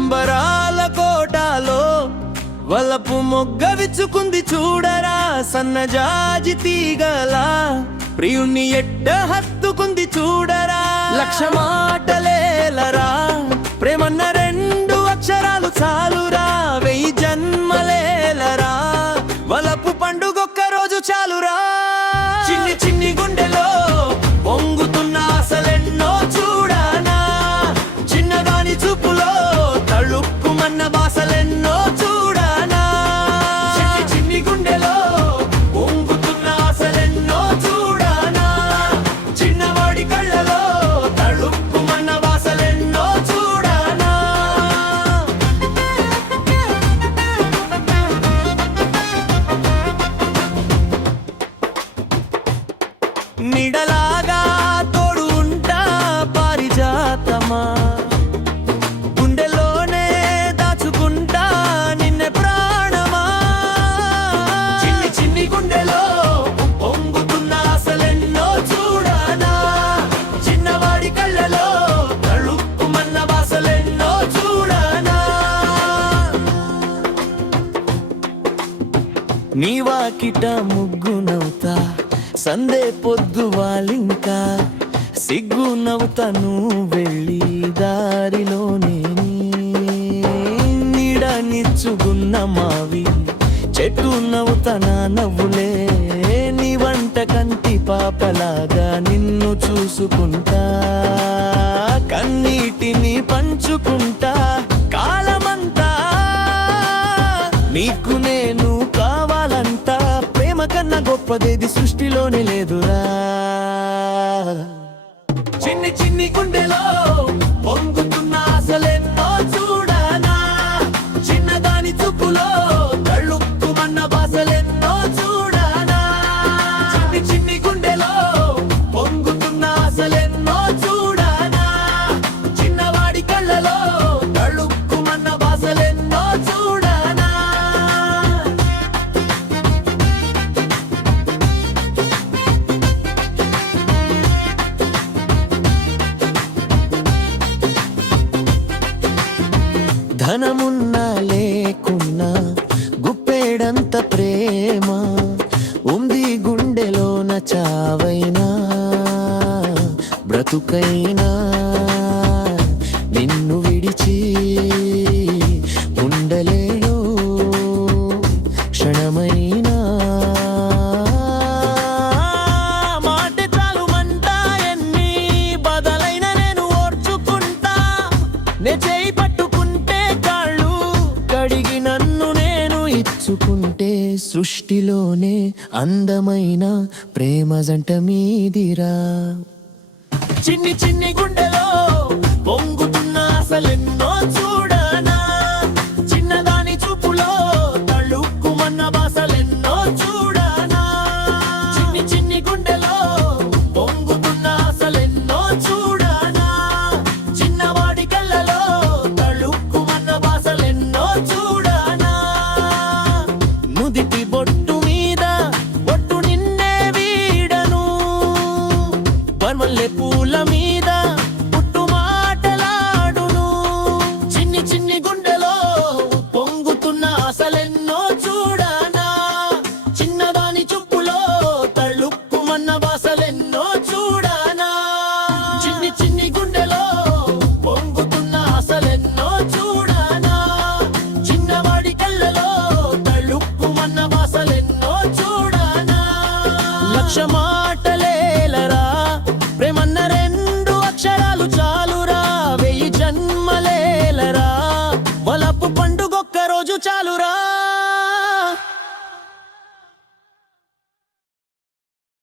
అంబరాల కోటలో వలపు మొగ్గ విచ్చుకుంది చూడరా, సన్నజాజి తీగల ప్రియుణ్ణి ఎట్ట హత్తుకుంది చూడరా. లక్ష మాటలేలరా, ప్రేమన్న రెండు అక్షరాలు చాలురా, 1000 జన్మలేలరా, వలపు పండుగొక్క రోజు చాలురా. చిన్ని చిన్ని గుండెలో పొంగుతున్న ఆశలెన్నో చూడనా, చిన్నదాని చూపులో తళుక్కుమన్న బాసలెన్నో చూడనా. చిన్ని చిన్ని గుండెలో పొంగుతున్న ఆశలెన్నో చూడనా, చిన్నవాడి కళ్ళలో తళుక్కుమన్న బాసలెన్నో చూడనా. నిడలాగా తోడు ఉంటా పారిజాతమా, గుండెలోనే దాచుకుంటా నిన్నే ప్రాణమా. చిన్ని చిన్ని గుండెలో పొంగుతున్న ఆశలెన్నో చూడనా, చిన్నవాడి కళ్ళలో తళుక్కుమన్న బాసలెన్నో చూడనా. నీ వాకిట ముగ్గునవుతా, సందే పొద్దు వాలింకా, సిగ్గు నవ్వుతాను వెళ్ళి దారిలోనే. నీడనిచ్చుకున్న మావి చెట్టు నవ్వుతానా నవ్వులే, నీ వంట కంటి పాపలాగా నిన్ను చూసుకుంటా, కన్నీటిని పంచుకుంటా కాలమంతా. నీకు నేను కావాలంటా, ప్రేమ కన్నా గొప్పదేది సృష్టిలోనే లేదురా. చిన్ని చిన్ని గుండెలో పొంగుతున్న ఆశలెన్నో చూడనా, చిన్నదాని చూపులో తళుక్కుమన్న బాసలెన్నో చూడనా. చిన్ని చిన్ని గుండెలో పొంగుతున్న ఆశలెన్నో చూడనా, చిన్నవాడి కళ్ళలో తళుక్కుమన్న బాసలెన్నో చూడనా. ధనమున్నా లేకున్నా గుప్పెడంత ప్రేమ ఉంది గుండెలోన, చావైనా బ్రతుకైనా నిన్ను విడిచి ఉండలేను క్షణమైనా. మాట చాలుమంటా, ఎన్ని బదలైన నేను ఓర్చుకుంటా, నే చేయి పట్టుకుంటే కాళ్ళు కడిగి నన్ను నేను ఇచ్చుకుంటే, సృష్టిలోనే అందమైన ప్రేమ జంట మీదిరా. చిన్ని చిన్ని గుండెలో పొంగుతున్న ఆశలెన్నో చూడనా, చిన్నదాని చూపులో తళుక్కుమన్న బాసలెన్నో చూడనా. చిన్ని చిన్ని గుండెలో పొంగుతున్న ఆశలెన్నో చూడనా, చిన్నవాడి కళ్ళలో తళుక్కుమన్న బాసలెన్నో చూడనా. నుదిటి బొట్టు మీద బొట్టు నిన్నే వీడను, బర్మల్లె పూల మీద పుట్టు మాటలాడును. చిన్ని చిన్ని గుండెలో పొంగుతున్న ఆశలెన్నో చూడనా, చిన్నదాని చూపులో తళుక్కుమన్న బాసలెన్నో చూడనా. చిన్ని చిన్ని గుండెలో పొంగుతున్న ఆశలెన్నో చూడనా, చిన్నవాడి కళ్ళలో తళుక్కుమన్న బాసలెన్నో చూడనా. లక్ష